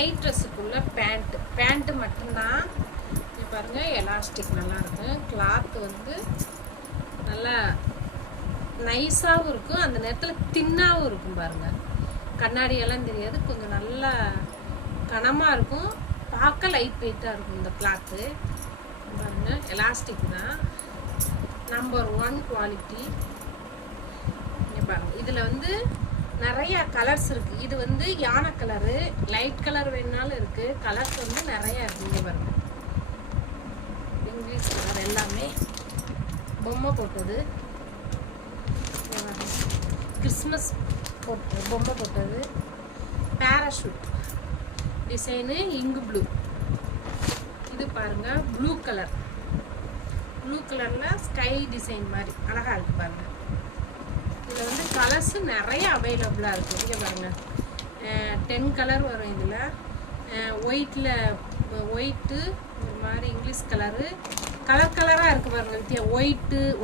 Night ட்ரெஸ்ஸுக்குள்ள pant மட்டும்தான். இது பாருங்க, எலாஸ்டிக் நல்லா இருக்கும். கிளாத் வந்து நல்லா நைஸாகவும் இருக்கும், அந்த நேரத்தில் தின்னாகவும் இருக்கும். பாருங்க, கண்ணாடியெல்லாம் தெரியாது, கொஞ்சம் நல்லா கனமாக இருக்கும், பார்க்க லைட் வெயிட்டாக இருக்கும் இந்த கிளாத்து. பாருங்க, எலாஸ்டிக் தான், நம்பர் 1 குவாலிட்டி. இங்கே பாருங்க, இதில் வந்து நிறைய கலர்ஸ் இருக்கு. இது வந்து யானை கலரு, லைட் கலர் வேணுனாலும் இருக்கு. கலர்ஸ் வந்து நிறைய இருக்கு. இங்கே பாருங்க, இங்கிலீஷ் கலர் எல்லாமே பொம்மை போட்டது. கிறிஸ்மஸ் பொம்மை போட்டது. பேராஷூட் டிசைனு, இங்கு ப்ளூ. இது பாருங்க, ப்ளூ கலர்ல ஸ்கை டிசைன் மாதிரி அழகா இருக்கு. பாருங்க, இதில் வந்து கலர்ஸ் நிறைய அவைலபிளாக இருக்குது. இங்கே பாருங்கள், 10 கலர் வரும் இதில். ஒயிட்டு ஒரு மாதிரி இங்கிலீஷ் கலராக இருக்குது. பாருங்கள்,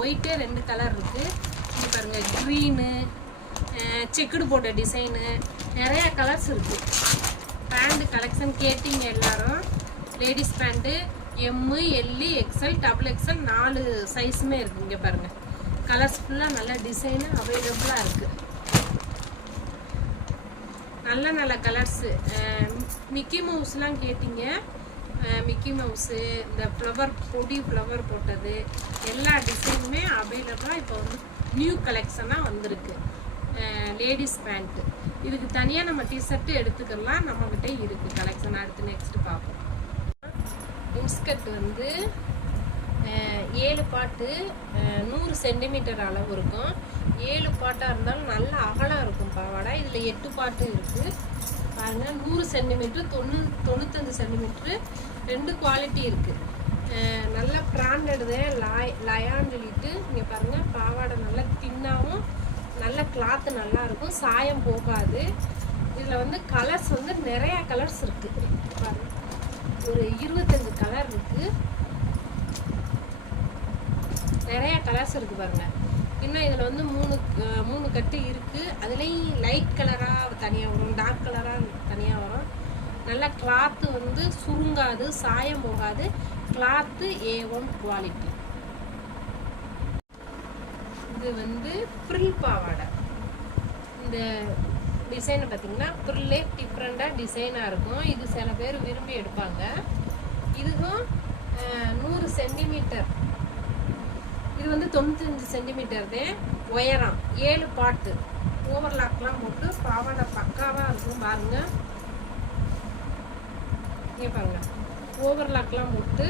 ஒயிட்டே 2 கலர் இருக்குது. இங்கே பாருங்கள், க்ரீனு, செக்குடு போட்ட டிசைனு, நிறையா கலர்ஸ் இருக்குது. பேண்ட் கலெக்ஷன் கேட்டிங்க எல்லாரும். லேடிஸ் பேண்ட்டு எம்மு, எல்லு, எக்ஸ்எல், XXL 4 சைஸுமே இருக்குது. இங்கே பாருங்கள், கலர்ஸ் ஃபுல்லாக நல்ல டிசைனு அவைலபிளாக இருக்குது. நல்ல கலர்ஸு. மிக்கி மவுஸ்லாம் கேட்டிங்க. மிக்கி மவுஸு, இந்த பொடி ஃப்ளவர் போட்டது, எல்லா டிசைனுமே அவைலபிளாக இப்போ வந்து நியூ கலெக்ஷனாக வந்திருக்கு. லேடிஸ் பேண்ட்டு இதுக்கு தனியாக நம்ம டிஷர்ட்டு எடுத்துக்கலாம், நம்மக்கிட்ட இருக்குது கலெக்ஷன். அடுத்து நெக்ஸ்ட்டு பார்ப்போம். இன்ஸ்கர்ட் வந்து 7 பாட்டு 100 சென்டிமீட்டர் அளவு இருக்கும். 7 பாட்டாக இருந்தாலும் நல்ல அகலம் இருக்கும் பாவாடை. இதில் 8 பாட்டு இருக்குது. பாருங்கள், 100 சென்டிமீட்டர், 95 சென்டிமீட்டரு, 2 குவாலிட்டி இருக்குது. நல்ல பிராண்டட் தான், லயான்னு சொல்லிட்டு. இங்கே பாருங்கள், பாவாடை நல்லா தின்னாகவும் நல்ல கிளாத்து நல்லாயிருக்கும், சாயம் போகாது. இதில் வந்து கலர்ஸ் வந்து நிறையா கலர்ஸ் இருக்குது. பாருங்கள், ஒரு 25 கலர் இருக்குது, நிறைய கலர்ஸ் இருக்குது. பாருங்கள், இன்னும் இதில் வந்து 3 கட்டு இருக்குது. அதுலேயும் லைட் கலராக தனியாக வரும், டார்க் கலராக தனியாக வரும். நல்லா கிளாத்து வந்து சுருங்காது, சாயம் போகாது. Cloth A1 quality. இது வந்து ஃப்ரில் பாவாடை. இந்த டிசைனை பார்த்தீங்கன்னா ஃப்ரில்லே டிஃப்ரெண்ட்டாக டிசைனாக இருக்கும். இது சில பேர் விரும்பி எடுப்பாங்க. இதுவும் 100 சென்டிமீட்டர். இது வந்து 95 சென்டிமீட்டர் தான் உயரம். 7 பாட்டு ஓவர்லாக்லாம் போட்டு பாவாடை பக்காவாக இருக்கும். பாருங்க, இங்கே பாருங்க, ஓவர்லாக்லாம் போட்டு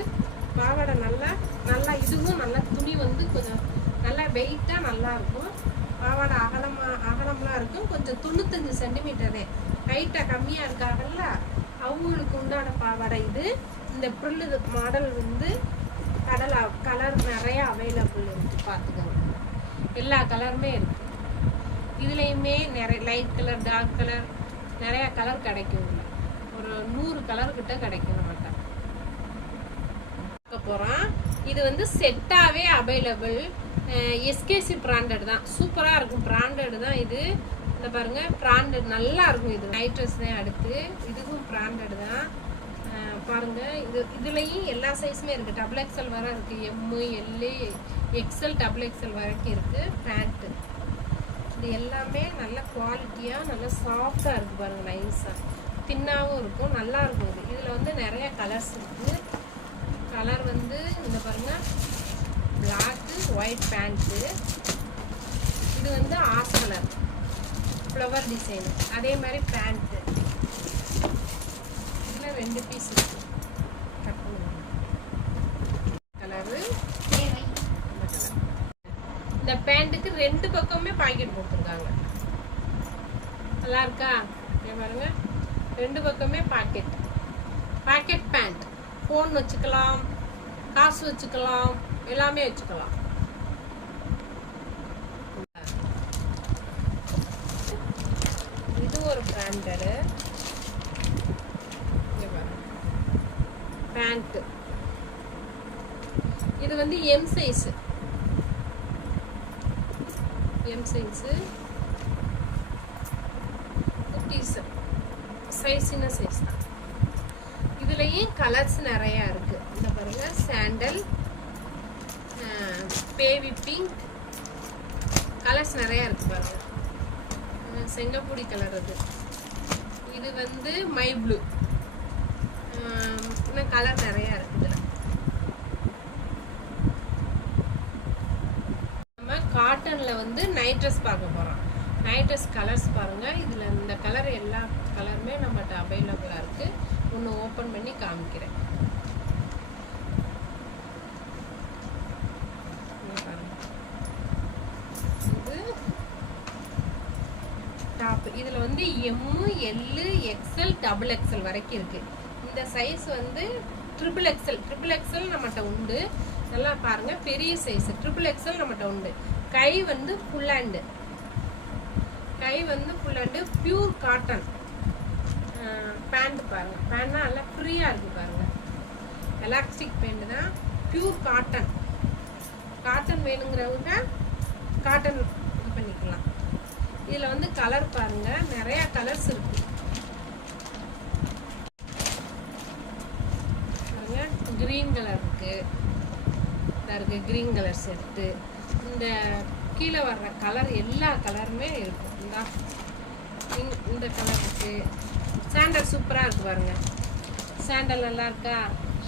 பாவாடை நல்லா இதுவும் நல்லா துணி வந்து கொஞ்சம் நல்லா வெயிட்டாக நல்லாயிருக்கும். பாவாடை அகலம்லாம் இருக்கும். கொஞ்சம் 95 சென்டிமீட்டரு ஹைட்டாக கம்மியாக இருக்காங்கல்ல, அவங்களுக்கு உண்டான பாவாடை இது. இந்த ப்ரில்லு மாடல் வந்து கலர் நிறைய அவைலபிள் இருக்குது. பார்த்துக்கோங்க, எல்லா கலருமே இருக்குது. இதுலேயுமே நிறைய லைட் கலர், டார்க் கலர், நிறையா கலர் கிடைக்கும். ஒரு 100 கலர் கிட்ட கிடைக்கும் நம்மகிட்ட. பார்க்க போகிறோம். இது வந்து செட்டாகவே அவைலபிள். எஸ்கேசி பிராண்டட் தான், சூப்பராக இருக்கும். பிராண்டட் தான் இது. இந்த பாருங்கள், பிராண்டட் நல்லா இருக்கும். இது நைட் ட்ரெஸ் தான். அடுத்து இதுவும் பிராண்டட் தான். பாருங்கள், இதுலேயும் எல்லா சைஸுமே இருக்குது. XXL வரை இருக்குது, எம்மு, எல்லு, XL, XXL வரைக்கும் இருக்குது. பேண்ட்டு இது எல்லாமே நல்ல குவாலிட்டியாக நல்லா சாஃப்டாக இருக்குது. பாருங்கள், நைஸாக தின்னாகவும் இருக்கும், நல்லாயிருக்கும். இதில் வந்து நிறைய கலர்ஸ் இருக்குது. கலர் வந்து இந்த பாருங்கள், பிளாக்கு, ஒயிட் பேண்ட்டு. இது வந்து ஆஸ் கலர் ஃப்ளவர் டிசைனு. அதே மாதிரி பேண்ட்டு இதில் 2 பீஸ் இருக்குது. கலரு இந்த பேண்ட்டுக்கு 2 பக்கமுமே பாக்கெட் போட்டிருக்காங்க. நல்லா இருக்கா? பாருங்க, 2 பக்கமே பாக்கெட் பேண்ட். ஃபோன் வச்சுக்கலாம், காசு வச்சுக்கலாம், எல்லாமே வச்சுக்கலாம். இது ஒரு பிராண்டடு பேண்ட். இது வந்து எம் சைஸு. குட்டீஸ் சைஸ், சின்ன சைஸ் தான். இதுலயும் கலர்ஸ் நிறைய இருக்கு. இந்த பாருங்க, சாண்டல், பேபி பிங்க், கலர்ஸ் நிறைய இருக்கு பாருங்க. செங்கப்பூடி கலர் அது. இது வந்து மை ப்ளூ. இன்னும் கலர் நிறைய இருக்குது. நம்ம காட்டன்ல வந்து நைட் ட்ரெஸ் பார்க்க போறோம். நைட் ட்ரெஸ் கலர்ஸ் பாருங்க. இதுல இந்த கலர் எல்லா கலருமே நம்மகிட்ட அவைலபிளா இருக்கு. ஒன்று ஓப்பன் பண்ணி காமிக்கிறேன். இது டாப். இதுல வந்து M, L, XL, double XL வரைக்கும் இருக்கு. இந்த சைஸ் வந்து ட்ரிபிள் எக்ஸ்எல். ட்ரிபிள் எக்ஸ்எல் நம்மகிட்ட உண்டு. நல்லா பாருங்க, பெரிய சைஸ் ட்ரிபிள் எக்ஸ்எல் நம்மகிட்ட உண்டு. கை வந்து ஃபுல் ஹேண்டு. கை வந்து full hand, pure cotton. Pant பாருங்க, பேண்ட்னா நல்லா ஃப்ரீயா இருக்கு பாருங்க. எலாஸ்டிக் பேண்ட் தான், பியூர் காட்டன். காட்டன் வேணுங்கிறவங்க காட்டன் இது பண்ணிக்கலாம். இதுல வந்து கலர் பாருங்க, நிறைய கலர்ஸ் இருக்கு. பாருங்க, கிரீன் கலர் இருக்கு, கிரீன் கலர் செட்டு. இந்த கீழே வர்ற கலர் எல்லா கலருமே இருக்கும். இந்த கலர் இருக்கு. சாண்டல் சூப்பரா இருக்கு பாருங்க. சாண்டல் நல்லா இருக்கா?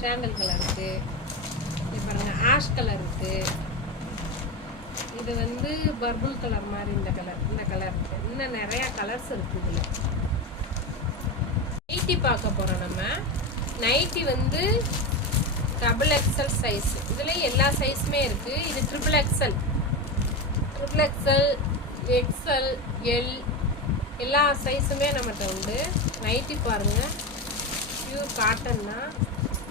சாண்டல் கலர் இருக்கு. இது பாருங்க, ஆஷ் கலர் இருக்கு. இது வந்து பர்பிள் கலர் மாதிரி இந்த கலர் இருக்கு. இன்னும் நிறைய கலர்ஸ் இருக்கு. இதுல நைட்டி பார்க்க போறோம் நம்ம. நைட்டி வந்து டபுள் எக்ஸ்எல் சைஸ். இதுல எல்லா சைஸுமே இருக்கு. இது ட்ரிபிள் எக்ஸ்எல், எக்ஸ்எல், எல், எல்லா சைஸுமே நம்மகிட்ட உண்டு. நைட்டி பாருங்க, பியூர் காட்டன் தான்.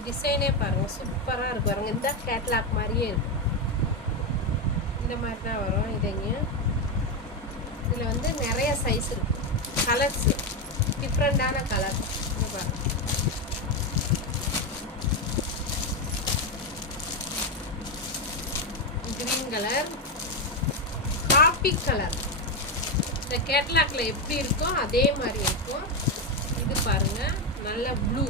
டிசைனே பாருங்க, சூப்பராக இருக்கு பாருங்க. இந்த கேட்லாக் மாதிரியே இருக்கு. இந்த மாதிரி தான் வரும். இதுங்க இதில் வந்து நிறைய சைஸ் இருக்கு. கலர்ஸ் டிஃப்ரெண்டான கலர் பாருங்க. Green colour, coffee colour. இந்த கேட்லாக்ல எப்படி இருக்கோ அதே மாதிரி இருக்கும். இது பாருங்க, நல்ல ப்ளூ,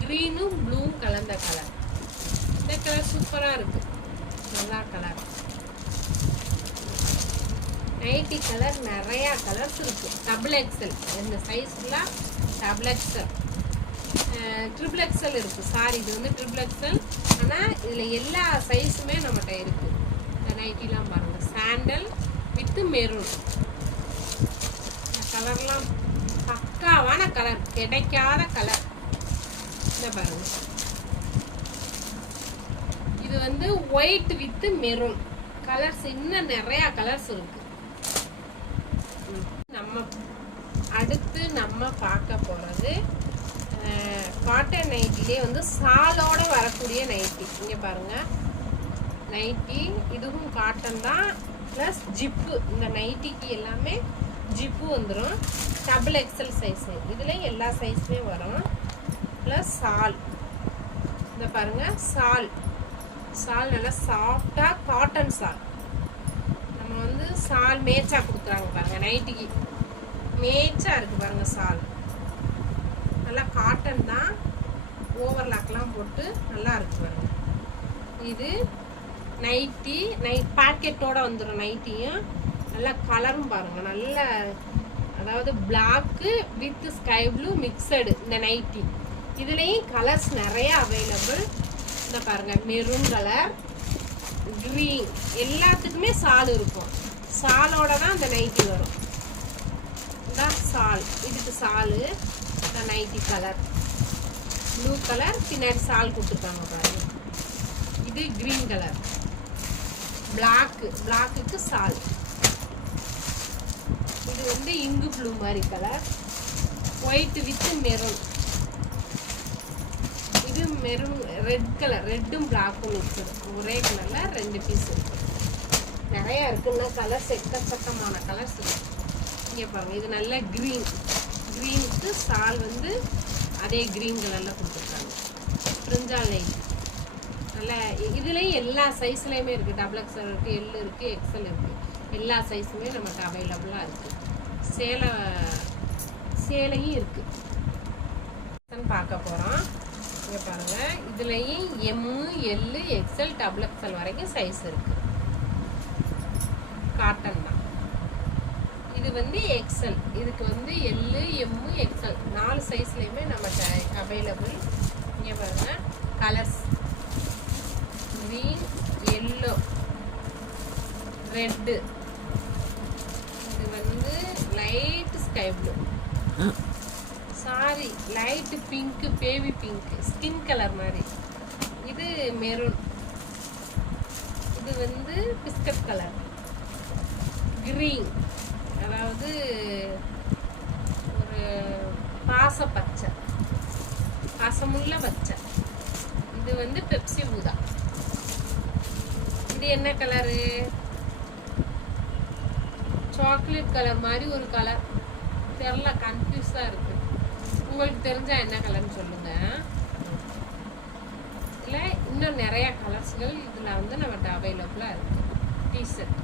கிரீனும் ப்ளூவும் கலந்த கலர். இந்த கலர் சூப்பரா இருக்கு, நல்லா கலர். நைட்டி கலர் நிறைய கலர்ஸ் இருக்கு. டபுள் எக்ஸ்எல் இந்த சைஸ்ல டபுள் எக்ஸ்எல், ட்ரிபிள் எக்ஸ்எல் இருக்கு. சாரி, இது வந்து ட்ரிபிள் எக்ஸ்எல். ஆனால் இதுல எல்லா சைஸுமே நம்மகிட்ட இருக்கு. இந்த நைட்டிலாம் பாருங்க, சாண்டல் வித் மெரூன். கலர்லாம் பக்காவான கலர், கிடைக்காத கலர். இந்த பாருங்க, இது வந்து ஒயிட் வித் மெரூன் கலர்ஸ். இன்னும் நிறைய கலர்ஸ் இருக்கு. அடுத்து நம்ம பார்க்க போறது காட்டன் நைட்டிலே வந்து சாலோட வரக்கூடிய நைட்டி. இங்க பாருங்க, நைட்டி இதுவும் காட்டன் தான், பிளஸ் ஜிப்பு. இந்த நைட்டிக்கு எல்லாமே ஜிப்பு வந்துடும். Double XL size. இதுல எல்லா சைஸுமே வரும். பிளஸ் சால். இந்த பாருங்க, சால் நல்லா சாஃப்டா காட்டன் சால். நம்ம வந்து சால் மேட்சா கொடுக்குறாங்க பாருங்க. நைட்டிக்கு மேட்சா இருக்கு பாருங்க. சால் நல்லா காட்டன் தான், ஓவர்லாக்லாம் போட்டு நல்லா இருக்கு பாருங்க. இது நைட்டி, பாக்கெட்டோட வந்துடும். நைட்டியும் நல்லா கலரும் பாருங்க, நல்ல, அதாவது black with sky blue mixed இந்த நைட்டி. இதுலேயும் கலர்ஸ் நிறைய அவைலபிள். இந்த பாருங்க, மெரூன் கலர், கிரீன், எல்லாத்துக்குமே சால் இருக்கும். சாலோட தான் இந்த நைட்டி வரும். இதான் சால், இதுக்கு சாலு. இந்த நைட்டி கலர் ப்ளூ கலர், பின்னாடி சால் கொடுத்துருக்காங்க பாருங்க. இது கிரீன் கலர், பிளாக்குக்கு சால். இது வந்து இங்கு ப்ளூ மாதிரி கலர், ஒயிட் வித் மெரூன். இது மெரூன், ரெட் கலர், ரெட்டும் பிளாக்கும் இருக்குது. ஒரே கலர்ல 2 பீஸ் இருக்கு. நிறைய இருக்குன்னா கலர்ஸ், எக்கச்சக்கமான கலர்ஸ் இருக்கு. இங்கே பாருங்க, இது நல்ல கிரீனுக்கு சால் வந்து அதே கிரீன் கலர்ல கொடுத்துருக்காங்க. பிரிஞ்சால் நைட்டி நல்லா. இதுலேயும் எல்லா சைஸ்லையுமே இருக்கு. டபுள் எக்ஸ்எல் இருக்கு, எல் இருக்கு, எக்ஸ்எல் இருக்கு. எல்லா சைஸுமே நமக்கு அவைலபிளாக இருக்கு. சேலையும் இருக்கு. பார்க்க போறோம். இங்கே பாருங்கள், இதுலேயும் எம்மு, எல்லு, எக்ஸ்எல், டபுள் எக்ஸ்எல் வரைக்கும் சைஸ் இருக்குது. காட்டன் தான். இது வந்து எக்ஸ்எல். இதுக்கு வந்து எல்லு, எம்மு, எக்ஸ்எல் 4 சைஸ்லேயுமே நம்மகிட்ட அவைலபிள். இங்கே பாருங்கள் கலர்ஸ், க்ரீன், எல்லோ, ரெட்டு, இது வந்து light sky blue, sorry light pink, baby pink, skin colour மாதிரி. இது மெரூன், இது வந்து பிஸ்கட் கலர், கிரீன் அதாவது ஒரு பாச பச்சை, பாசமுள்ள பச்சை, இது வந்து பெப்சி ஊதா. இது என்ன கலரு? சாக்லேட் கலர் மாதிரி ஒரு கலர், தெரியல, கன்ஃபியூஸாக இருக்குது. உங்களுக்கு தெரிஞ்சா என்ன கலர்னு சொல்லுங்க. இல்லை இன்னும் நிறைய கலர்ஸ்கள் இதில் வந்து நம்மகிட்ட அவைலபிளாக இருக்குது. டிஷர்ட்